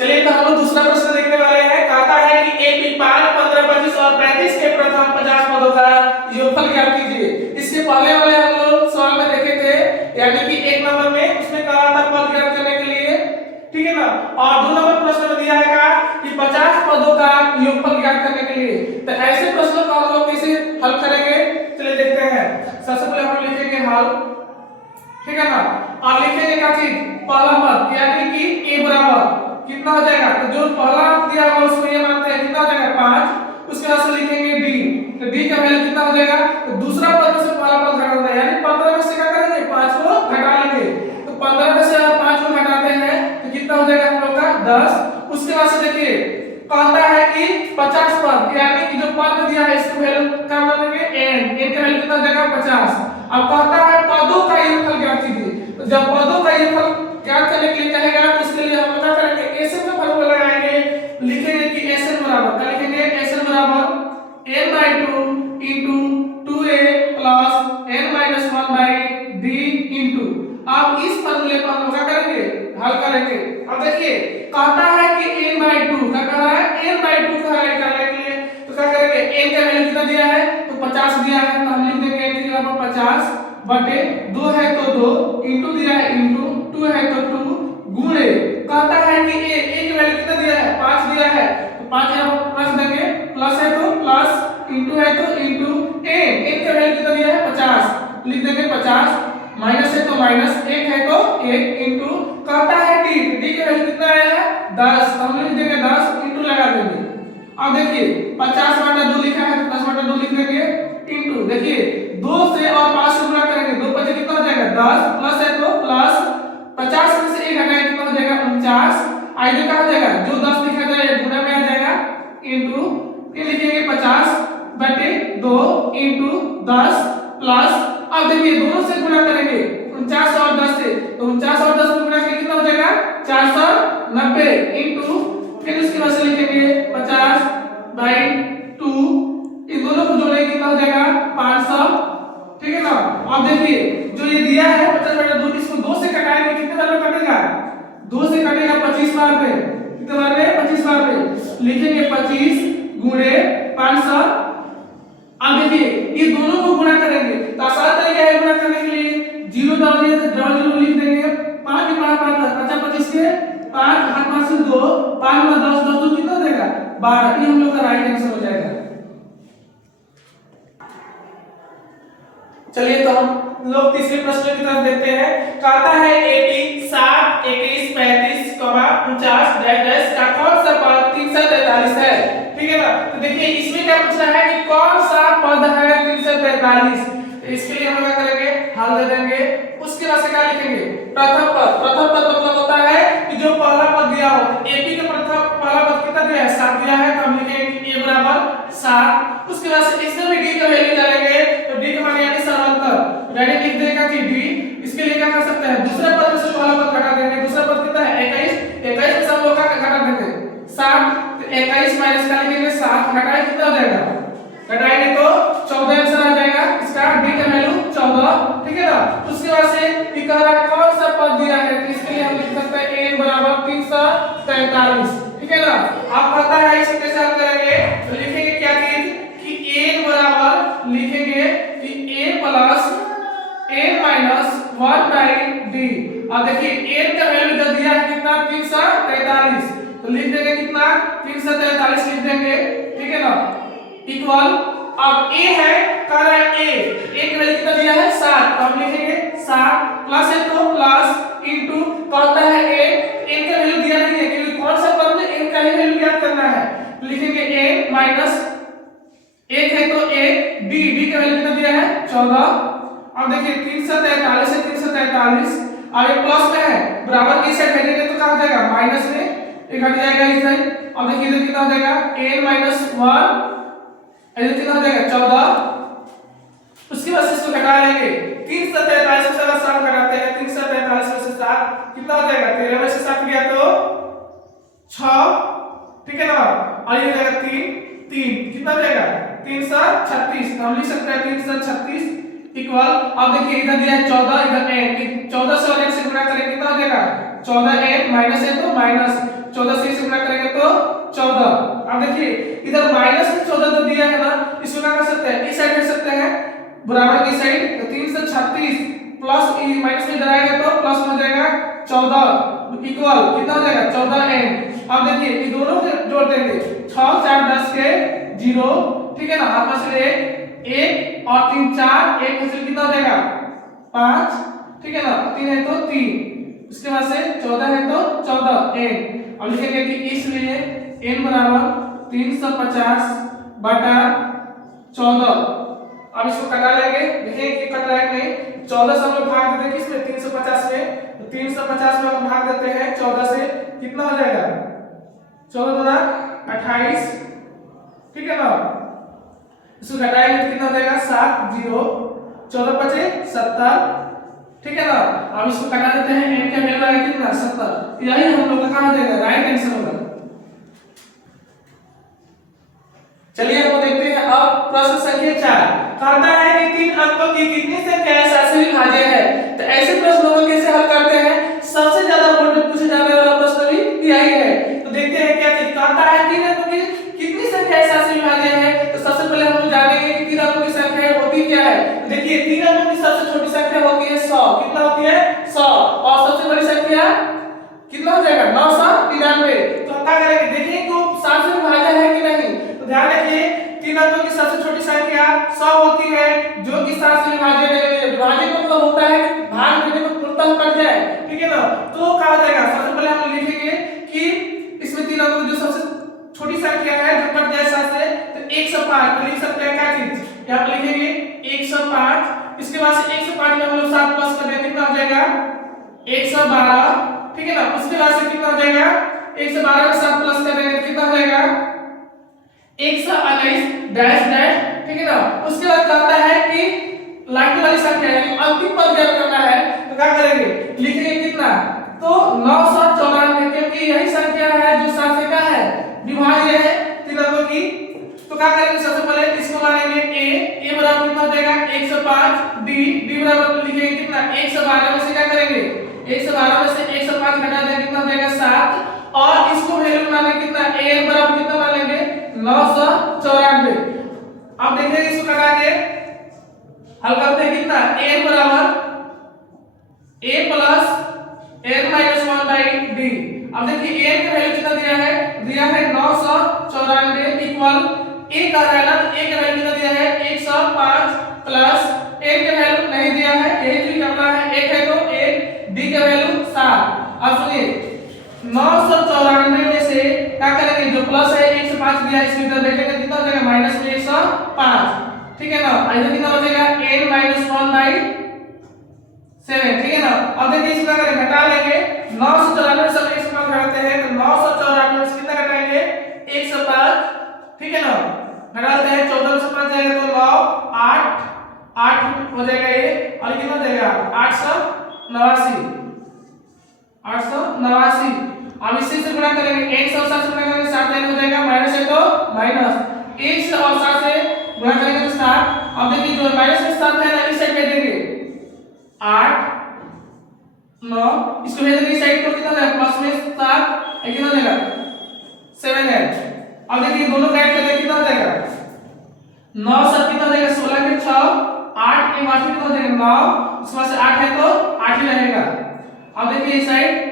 चलिए तो हम लोग दूसरा प्रश्न देखने वाले हैं। कहता है कि एक भी 5, 15, 25 और 35 के प्रथम 50 पदों का योगफल ज्ञात कीजिए। इसके पहले वाले हम लोग सवाल में देखे थे, यानी कि 1 नंबर में उसमें कहा था पद ज्ञात करने के लिए, ठीक है ना। और 2 नंबर प्रश्न में दिया है कि 50 पदों का योगफल ज्ञात करने के लिए। तो ऐसे प्रश्नों को हम लोग कैसे हल करेंगे, चलिए देखते हैं। सबसे पहले हम लिखेंगे हल, ठीक है ना। और लिखेंगे क्या चीज, पहला पद यानी कि a बराबर कितना हो जाएगा, तो जो पहला दिया हुआ उसको ये मानते हैं कितना हो जाएगा 5। उसके बाद से लिखेंगे d, तो d का वैल्यू कितना हो जाएगा, तो दूसरा पद में से पहला पद घटा देना, यानी 15 में से क्या करेंगे 5 को घटा लेंगे। तो 15 में से अगर 5 को घटाते हैं तो कितना हो जाएगा हम लोग का 10। उसके बाद से देखिए कहता है कि 50 पद, यानी कि जो पद दिया है इसकी वैल्यू क्या मानेंगे n का वैल्यू कितना हो जाएगा 50। अब कहता है पदों का योगफल ज्ञात कीजिए। तो जब पदों का योगफल ज्ञात करने के लिए कहेगा तो उसके लिए हम क्या करेंगे, एसएन का फॉर्मूला लगाएंगे। लिखेंगे कि एसएन बराबर क्या लिखेंगे, एसएन बराबर n/2 into 2a plus n-1/d into। अब इस फॉर्मूले को हम क्या करेंगे, हल करेंगे। अब देखिए कहता है कि n/2 क्या कह रहा है, n/2 का हल करने के लिए तो क्या करेंगे, n का वैल्यू कितना दिया है तो 50 दिया है, तो हम लिख देंगे n की जगह पर 50 बटे 2 है तो 2 इंटू दिया है इंटू 2 है तो 2 गुणे कहता है कि a की वैल्यू कितना दिया है 5 दिया है, तो 5 यहां पर प्लस देंगे, प्लस है तो प्लस इंटू है तो इंटू n का वैल्यू कितना दिया है 50, लिख देंगे 50, माइनस है तो माइनस, 1 है तो 1 इंटू कहता है d का वैल्यू कितना आया है 10, तो हम लिख देंगे 10 इंटू लगा देंगे। अब देखिए 50/2 लिखा है तो 10/2 लिख देंगे इंटू देखिए 2 से और 5 से गुणा करेंगे, 2 5 कितना हो जाएगा 10, प्लस है तो प्लस 50 में से 1 घटाएंगे कितना हो जाएगा 49, आगे क्या हो जाएगा जो 10 लिखा जाएगा गुणा में आ जाएगा इंटू फिर लिखेंगे 50 बटे 2 इंटू 10 प्लस। अब देखिए दोनों से गुणा करेंगे 49 और 10 से, तो 49 और 10 को गुणा करके कितना हो जाएगा 490 इंटू फिर उसके बाद से लिखेंगे 50/2, इन दोनों को जोड़ेंगे कितना हो जाएगा 500, ठीक है ना। अब देखिए जो ये दिया है 50/2, इसको 2 से कटाएंगे कितने बार में कटेगा, 2 से कटेगा 25 बार में, कितने बार में 25 बार में, लिखेंगे 25 गुणे 500। अब देखिए ये दोनों को गुणा करेंगे तो आसान तरीका है गुणा करने के लिए, 0 डाल दिया तो डबल 0 लिख देंगे, 5 के पढ़ा 5 25 के 5 हाथ 5 से 2 5 में 10 10 2 कितना देगा 12, ये हम लोग का राइट आंसर हो जाएगा। चलिए तो हम लोग तीसरे प्रश्न की तरफ देखते हैं। कहता है 80 7 21 35, 49 डैश डैश का कौन सा पद 343 है, ठीक है ना। तो देखिए इसमें क्या पूछ रहा है कि कौन सा पद है 343, तो इसके लिए हम क्या करेंगे हल दे देंगे। उसके बाद से क्या लिखेंगे प्रथम पद मतलब होता है कि जो पहला पद दिया हो, एपी का प्रथम पहला पद कितना दिया है 7 दिया है, तो हम लिखेंगे a बराबर 7। उसके बाद से इसमें भी d का वैल्यू डालेंगे, तो d का मान यानी समांतर डायरेक्ट लिख देगा कि d। इसके लिए क्या कर सकते हैं दूसरे पद में से पहला पद घटा देंगे, दूसरा पद कितना है 21 में सब लोग का घटा देंगे 7, तो 21 माइनस का लिखेंगे 7 घटाए कितना हो जाएगा, घटाएंगे तो 14 आंसर आ जाएगा इसका, d का वैल्यू 14, ठीक है ना। उसके बाद से ये कह रहा है कौन सा पद दिया है, तो इसके लिए हम लिख सकते हैं n बराबर 343, ठीक है ना। आप पता है इसे कैसे हल करेंगे, तो लिखेंगे क्या चीज कि n बराबर लिखेंगे कि a plus n minus 1/d। अब देखिए n का वैल्यू जो दिया है कितना 343, तो लिख देंगे कितना 343 लिख देंगे, ठीक है ना, इक्वल। अब a है कह रहा है a की वैल्यू कितना दिया है 7, तो हम लिखेंगे 7 प्लस है तो प्लस इंटू कहता है a का वैल्यू दिया नहीं है क्योंकि कौन सा पद में n का ही वैल्यू ज्ञात करना है, तो लिखेंगे a माइनस 1 है तो 1 d का वैल्यू कितना दिया है 14। अब देखिए 343 है 343, अब ये प्लस में है बराबर की साइड भेजेंगे तो क्या हो जाएगा माइनस में, एक हट जाएगा इस साइड। अब देखिए इधर कितना हो जाएगा n माइनस 1, इधर कितना हो जाएगा 14। उसके बाद से इसको घटा लेंगे, 343 से 7 घटाते हैं, 343 में से 7 कितना हो जाएगा 13 में से 7 गया तो 6, ठीक है ना, और ये हो जाएगा 3 कितना हो जाएगा 336, तो हम लिख सकते हैं 336 इक्वल। अब देखिए इधर दिया है 14, इधर 14 से और 1 से गुणा करें कितना हो जाएगा 14n माइनस है तो माइनस 14 से गुणा करेंगे तो 14। अब देखिए इधर माइनस में 14 तो दिया है ना, इसको क्या कर सकते हैं, इस साइड कर सकते हैं बराबर की साइड, तो 3 से 36 प्लस माइनस में इधर आएगा तो प्लस में हो जाएगा 14 इक्वल कितना हो जाएगा 14n। अब देखिए ये दोनों को जोड़ देंगे 6 4 10 के 0, ठीक है ना, आपस में 1 और 3 4, 1 से कितना हो जाएगा 5, ठीक है ना, 3 है तो 3, उसके बाद से 14 है तो 14n। अब लिखेंगे कि इसलिए n बराबर 350 बटा 14। अब इसको कटा लेंगे, देखिए कि कट रहा है नहीं, 14 से हम लोग भाग देते हैं किसमें 350 में, तो 350 में हम भाग देते हैं 14 से, कितना हो जाएगा 14 दूना 28, ठीक है ना, इसको घटाएंगे तो कितना हो जाएगा 7 0 14 पचे 70, ठीक है ना। अब इसको कटा देते हैं, n का वैल्यू आएगा कितना 70, यही हम लोग का कहां हो जाएगा राइट आंसर होगा। चलिए अब देखते हैं अब प्रश्न संख्या 4 कहता है कि 3 अंकों की कितनी संख्या ऐसे विभाज्य है। तो ऐसे प्रश्नों को कैसे हल करते हैं, सबसे ज्यादा बोर्ड में पूछे जाने वाला प्रश्न भी यही है। तो देखते हैं क्या चीज कहता है, 3 अंकों की कितनी संख्या ऐसे विभाज्य है। तो सबसे पहले हम लोग जानेंगे कि 3 अंकों की संख्या होती क्या है। तो देखिए 3 अंकों की सबसे छोटी संख्या होती है 100, कितना होती है 100, और सबसे बड़ी संख्या कितना हो जाएगा 999। तो क्या करेंगे, देखिए तो 7 से विभाज्य है कि नहीं। तो ध्यान रखिए 3 अंकों की सबसे छोटी संख्या 100 होती है, जो कि 7 से विभाज्य नहीं है। विभाज्य मतलब होता है कि भाग देने में पूर्णतः कट जाए, ठीक है ना। तो क्या हो जाएगा, सबसे पहले हम लिखेंगे कि इसमें 3 अंकों की जो सबसे छोटी संख्या है जो कट जाए 7 से, तो 105 तो लिख सकते हैं क्या चीज, यहां पर लिखेंगे 105। इसके बाद से 105 में हम लोग 7 प्लस कर देंगे, कितना हो जाएगा 112, ठीक है ना। उसके बाद से कितना हो जाएगा 112 में 7 प्लस कर देंगे, कितना हो जाएगा 119 डैश डैश, ठीक है ना। उसके बाद कहता है कि लाइन वाली संख्या यानी अंतिम पद ज्ञात करना है। तो क्या करेंगे, लिखेंगे कितना, तो 994, क्योंकि यही संख्या है जो 7 से क्या है विभाज्य है 3 अंकों की। तो क्या करेंगे, सबसे पहले इसको मानेंगे a बराबर कितना हो जाएगा 105, d बराबर लिखेंगे कितना 112 में से क्या करेंगे 112 में से 105 घटा देंगे, कितना हो जाएगा 7, और इसको वैल्यू मानेंगे कितना a बराबर कितना मानेंगे 994। अब देखिए इसको कटा के हल करते हैं, कितना a बराबर a plus n minus 1 by d। अब देखिए a का वैल्यू कितना दिया है 994 इक्वल a का वैल्यू, a का वैल्यू कितना दिया है 105 प्लस n का वैल्यू नहीं दिया है, यही चीज करना है, 1 है तो 1, d का वैल्यू 7। अब सुनिए 994 में से क्या करेंगे, जो प्लस है 105 दिया है इसके इधर देखेंगे कितना हो जाएगा माइनस में 105, ठीक है ना। इधर कितना हो जाएगा n माइनस 1 बाई 7, ठीक है ना। अब देखिए इसका करेंगे घटा लेंगे 994 से 105 घटाते हैं तो 994 से कितना घटाएंगे 105, ठीक है ना। घटाते हैं 14 से 5 जाएगा तो 9 8 8 हो जाएगा ये, और कितना हो जाएगा 889। अब इसी से गुणा करेंगे 1 से 7 से गुणा करेंगे 7 हो जाएगा, माइनस है तो माइनस 1 से और 7 से गुणा करेंगे तो 7। अब देखिए जो माइनस में 7 है ना इस साइड भेज देंगे 8 9, इसको भेज देंगे इस साइड को, कितना है प्लस में 7 कितना हो जाएगा 7 है। अब देखिए दोनों ऐड कर देंगे कितना हो जाएगा 9 7 कितना हो जाएगा 16 के 6 8 1 8 कितना हो जाएगा 9, उसमें से 8 है तो 8 ही रहेगा। अब देखिए इस साइड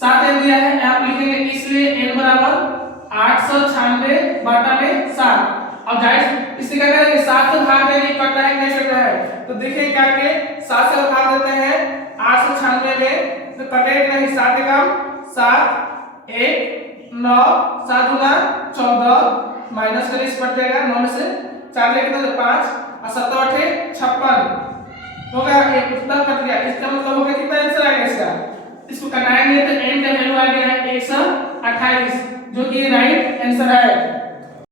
7 n दिया है, आप लिखेंगे इसलिए n बराबर 896 बटा में 7। अब जाहिर इसे क्या करेंगे 7 से भाग देंगे, कट रहा है नहीं कट रहा है, तो देखिए क्या के 7 से भाग देते हैं 896 में, तो कटेगा नहीं 7 का 7 1 9 7 गुना 14 माइनस करें इस कट जाएगा 9 में से 4 लेके तो 5 और 7 8 56 हो गया, एक उत्तर कट गया। इसका मतलब हो गया कितना आंसर आएगा इसका, इसको कटाएंगे तो n का वैल्यू आ गया है 128, जो कि राइट आंसर है।